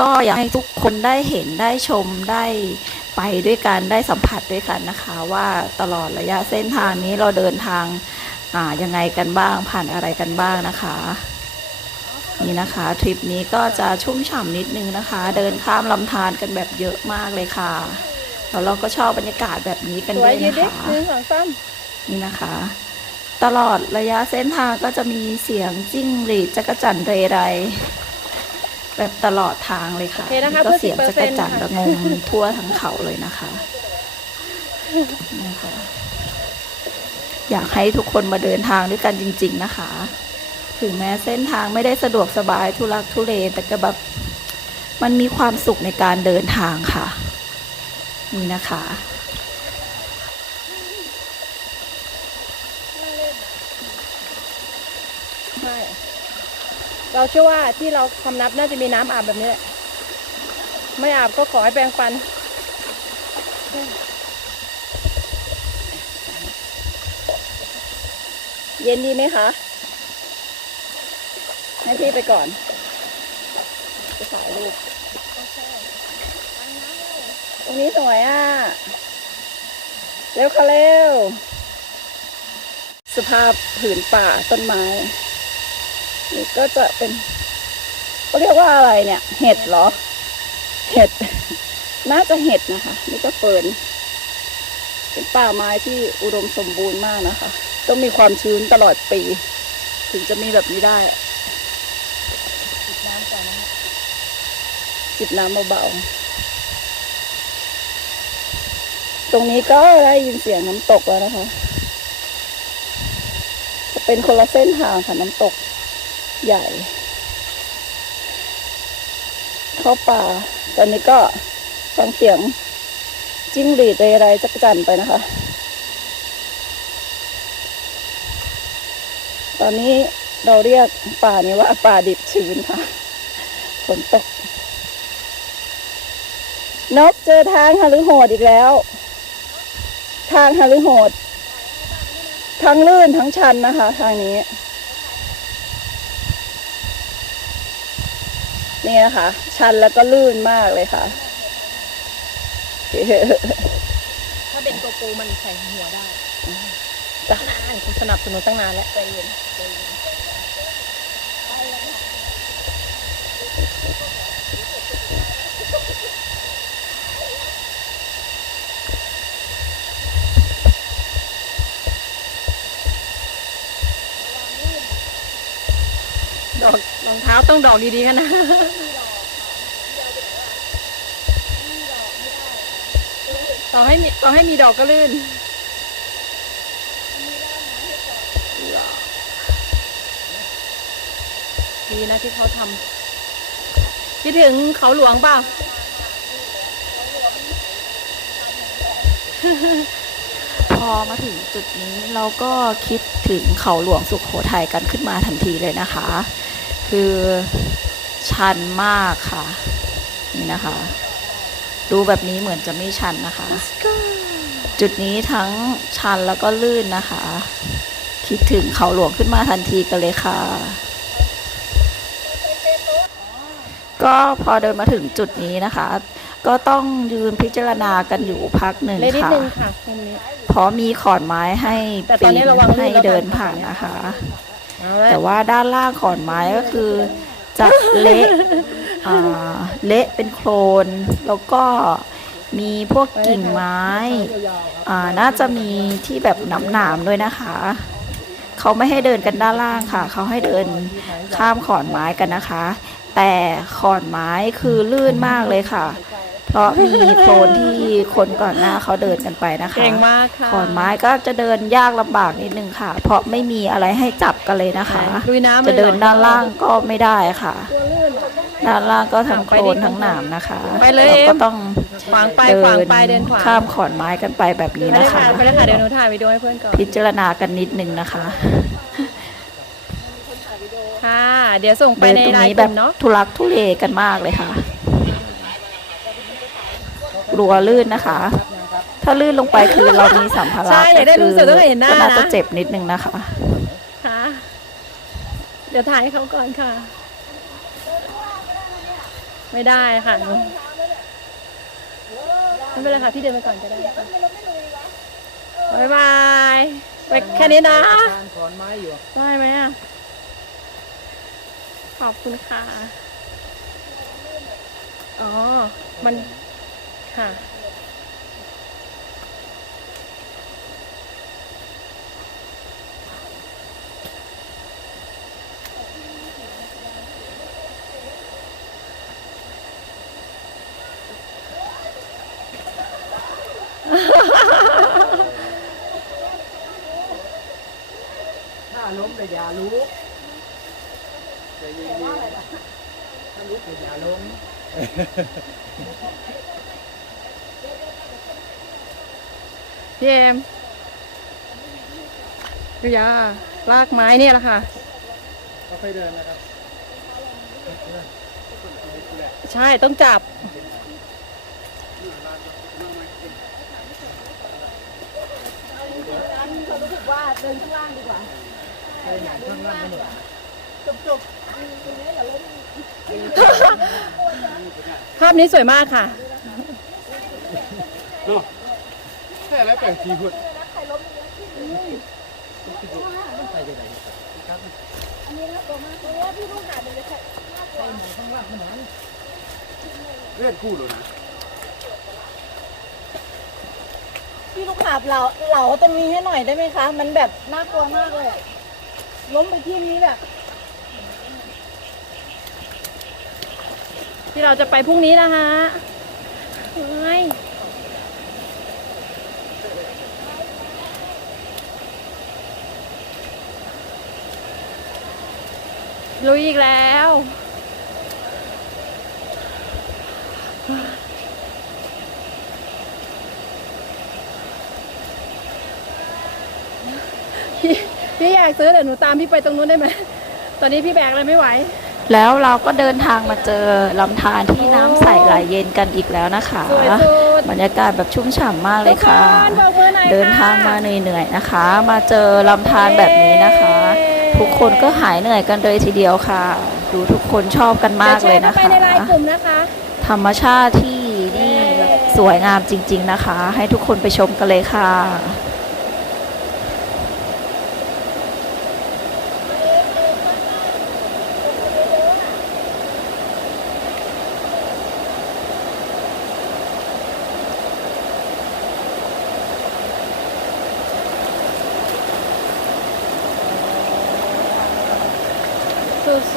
ก็อยากให้ทุกคนได้เห็นได้ชมได้ไปด้วยกันได้สัมผัสด้วยกันนะคะ ว่าตลอดระยะเส้นทางนี้เราเดินทางอ่ายังไงกันบ้างผ่านอะไรกันบ้างนะคะ นี่นะคะทริปนี้ก็จะชุ่มฉ่ำนิดนึงนะคะ เดินข้ามลำธารกันแบบเยอะมากเลยค่ะแล้วเราก็ชอบบรรยากาศแบบนี้กันสด้ววยยยืนนะดิคะหนึ่งสองสามนี่นะคะ ตลอดระยะเส้นทางก็จะมีเสียงจิ้งหรีดจักรจั่นเรไร แบบตลอดทางเลยค่ะโอเคนะคะก็เพื่อเสีสิยบงเปอจัร์กเซ็รนต์จั่นค่ะระงมทั่วทั้งเขาเลยนะคะนะคะ อยากให้ทุกคนมาเดินทางด้วยกันจริง ๆนะคะ ถึงแม้เส้นทางไม่ได้สะดวกสบายทุลักทุเลแต่ก็แบบมันมีความสุขในการเดินทางค่ะ นี่นะคะ ใช่ เราเชื่อว่าที่เราคำนับน่าจะมีน้ำอาบแบบนี้แหละ ไม่อาบก็ขอให้แปรงฟัน เย็นดีไหมคะ ให้พี่ไปก่อน จะถ่ายรูปตรงนี้สวยอะ เร็วค่ะเร็ว สภาพผืนป่าต้นไม้ นี่ก็จะเป็นเขาเรียกว่าอะไรเนี่ย เห็ดเหรอ เห็ด น่าจะเห็ดนะคะ นี่ก็เฟิร์นเป็นป่าไม้ที่อุดมสมบูรณ์มากนะคะ ต้องมีความชื้นตลอดปี ถึงจะมีแบบนี้ได้จิบน้ำก่อนนะคะจิบน้ำเบาๆตรงนี้ก็ได้ยินเสียงน้ำตกแล้วนะคะ จะเป็นคนละเส้นทางค่ะน้ำตก ใหญ่ เข้าป่า ตอนนี้ก็ฟังเสียงจิ้งหรีดเรไรจักจันไปนะคะ ตอนนี้เราเรียกป่านี้ว่าป่าดิบชื้นค่ะฝนตก นกเจอทางฮาลือโหดอีกแล้ว ทางฮาลือโหด ทั้งลื่นทั้งชันนะคะ ทางนี้ นี่นะคะ ชันแล้วก็ลื่นมากเลยค่ะ ถ้าเป็นโกโปรมันใส่หัวได้จ้ะนานคุณสนับสนุนตั้งนานแล้วใจเย็นใจเย็นดอก ต้องดอกดีๆกันนะต่อให้มีต่อให้มีดอกก็ลื่นดีนะที่เขาทำคิดถึงเขาหลวงเปล่าพอมาถึงจุดนี้เราก็คิดถึงเขาหลวงสุขโขทัยกันขึ้นมาทันทีเลยนะคะ คือชันมากค่ะ นี่นะคะ ดูแบบนี้เหมือนจะไม่ชันนะคะ จุดนี้ทั้งชันแล้วก็ลื่นนะคะ คิดถึงเขาหลวงขึ้นมาทันทีกันเลยค่ะ ก็พอเดินมาถึงจุดนี้นะคะ ก็ต้องยืนพิจารณากันอยู่พักหนึ่งเลยนิดค่ะนึงค่ะมุมนี้เพราะมีขอนไม้ให้แต่ตอนนี้ระวังลื่นให้แล้วกันเดินผ่านนะคะเอาละ แต่ว่าด้านล่างขอนไม้ก็คือจะเละอ่าเละเป็นโคลน แล้วก็มีพวกกิ่งไม้อ่าน่าจะมีที่แบบหนามหนามๆด้วยนะคะ เขาไม่ให้เดินกันด้านล่างค่ะ เขาให้เดินข้ามขอนไม้กันนะคะ แต่ขอนไม้คือลื่นมากเลยค่ะ เพราะมีโคลนที่คนก่อนหน้าเขาเดินกันไปนะคะ เก่งมากค่ะขอนไม้ก็จะเดินยากลำบากนิดนึงค่ะ เพราะไม่มีอะไรให้จับกันเลยนะคะ ลุยน้ำจะเดินด้านล่างก็ไม่ได้ค่ะตัวลื่นด้านล่างก็ทั้งโคลนทั้งหนามนะคะไปเลยเราเอ็ก็มต้องขวางไปเดิขวางนไปเดินขวางข้ามขอนไม้กันไปแบบนี้ไปเลยนะคะค่ะไปเลยค่ะเดี๋ยวหนูถ่ายวิดีโอให้เพื่อนก่อนพิจารณากันนิดนึงนะคะค่ะ เดี๋ยวส่งไปเดินในตรงไลนี้น์กแบลุ่บมเนาะทุลักทุเลกันมากเลยค่ะก ลัวลื่นนะคะ ถ้าลื่นลงไปคือเรามีสัมภาระใช่อยากได้รู้สึกต้องเห็นหน้าก็น่าจะนะเจ็บนิดนึงนะคะ ค่ะ เดี๋ยวถ่ายให้เขาก่อนค่ะ ไม่ได้ค่ะหนูไม่เป็นไรค่ะ พี่เดินไปก่อนก็ได้ค่ะบายบายไปแค่นี้นะถอนไม้อยู่ ได้ไหมอะ ขอบคุณค่ะ อ๋อ มัน ค่ะ ถ้าล้มแต่อย่าลุกใจเย็นๆถ้าลุกแต่อย่าล้ม พี่เอมดูยาลากไม้เนี่ยแหละค่ะก็ค่อยเดินนะครับ ใช่ต้องจับภาพนี้สวยมากค่ะ แค่แล้วแต่งทีพุดเลือดคู่เลยนะพี่ลูกหาบเหลาเหลาตรงนี้ให้หน่อยได้ไหมคะ มันแบบน่ากลัวมากเลยอะล้มไปที่นี้แบบที่เราจะไปพรุ่งนี้นะคะเฮ้ย ลุยอีกแล้ว พี่พี่อยากซื้อแต่หนูตามพี่ไปตรงนู้นได้ไหม ตอนนี้พี่แบกเลยไม่ไหว แล้วเราก็เดินทางมาเจอลำธารที่น้ำใสไหลเย็นกันอีกแล้วนะคะ สวยสุด บรรยากาศแบบชุ่มฉ่ำมากเลยค่ะ ทุกคนบอกมือหน่อยค่ะ เดินทางมาเหนื่อยๆนะคะ มาเจอลำธารแบบนี้นะคะ ทุกคนก็หายเหนื่อยกันเลยทีเดียวค่ะ ดูทุกคนชอบกันมากเลยนะดี๋วแชร์คะข้าไปในไลน์กลุ่มนะคะ ธรรมชาติที่นี่สวยงามจริง ๆนะคะ ให้ทุกคนไปชมกันเลยค่ะ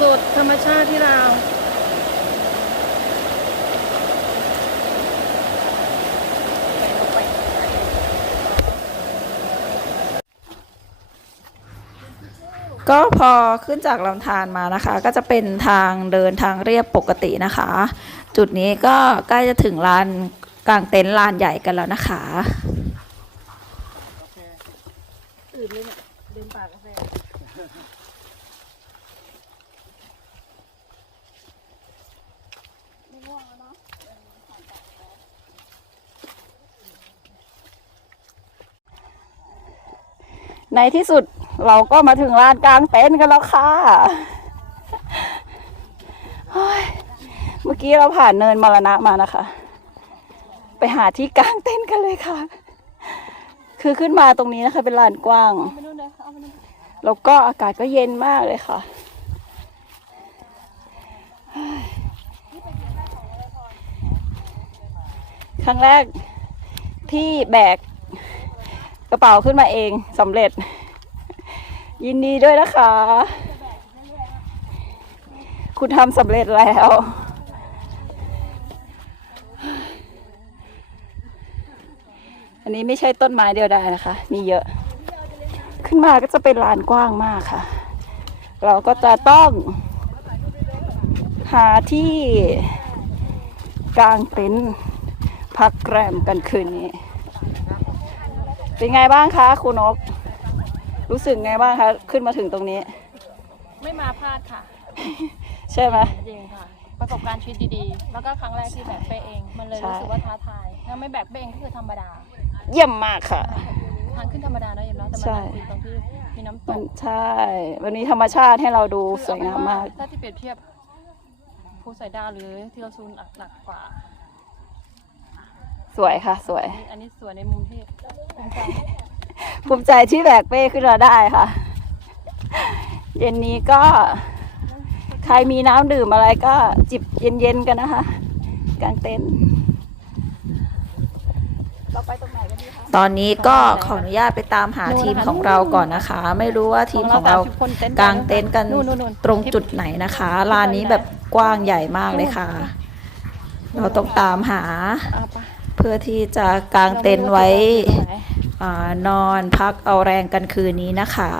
สุดๆ ธรรมชาติที่เราก็พอขึ้นจากลำธารมานะคะ ก็จะเป็นทางเดินทางเรียบปกตินะคะ จุดนี้ก็ใกล้จะถึงลานกลางเต็นท์ลานใหญ่กันแล้วนะคะ ในที่สุดเราก็มาถึงลานกลางเต็นท์กันแล้วค่ะ เมื่อกี้เราผ่านเนินมรณะมานะคะ ไปหาที่กลางเต็นท์กันเลยค่ะ คือขึ้นมาตรงนี้นะคะ เป็นลานกว้าง แล้วก็อากาศก็เย็นมากเลยค่ะ ครั้งแรกที่แบก ระเป๋าขึ้นมาเองสำเร็จ ยินดีด้วยนะคะ คุณทำสำเร็จแล้ว อันนี้ไม่ใช่ต้นไม้เดียวดายนะคะ มีเยอะ ขึ้นมาก็จะเป็นลานกว้างมากค่ะ เราก็จะต้อง หาที่กลางเต็นท์พักแรมกันคืนนี้ เป็นไงบ้างคะครูนก รู้สึกไงบ้างคะขึ้นมาถึงตรงนี้ ไม่มาพลาดค่ะ ใช่ไหมจริงค่ะ ประสบการณ์ชีวิตดีๆ แล้วก็ครั้งแรกที่แบกไปเอง มันเลยใช่รู้สึกว่าท้าทายถ้าไม่แบกไปเองก็คือธรรมดา เยี่ยมมากค่ะทางขึ้นธรรมดาเนอะเย็นเนาะแต่มันใช่ทางขึ้นตรงที่มีน้ำตมันกใช่วันนี้ธรรมชาติให้เราดูสวยงามมาก ถ้าที่เปรียบเทียบภูสอยดาวหรือที่เราซูนหนักกว่า สวยค่ะ สวย อันนี้สวยในมุมที่ภูมิใจภูมิใจที่แบกเป้ขึ้นมาได้ค่ะ เย็นนี้ก็ ใครมีน้ำดื่มอะไรก็จิบเย็นๆกันนะคะกลางเต็นท์เราไปตรงไหนกันดีคะ ตอนนี้ก็ขออนุญาตไปตามหาทีมของเราก่อนนะคะ ไม่รู้ว่าทีมของเรา30คนต็ท์กางเต็นท์กันนู่นๆๆตรงจุดไหนนะคะลานนี้แบบกว้างใหญ่มากเลยค่ะ เราต้องตามหา เพื่อที่จะกางเต็นท์ไว้นอนพักเอาแรงกันคืนนี้นะคะ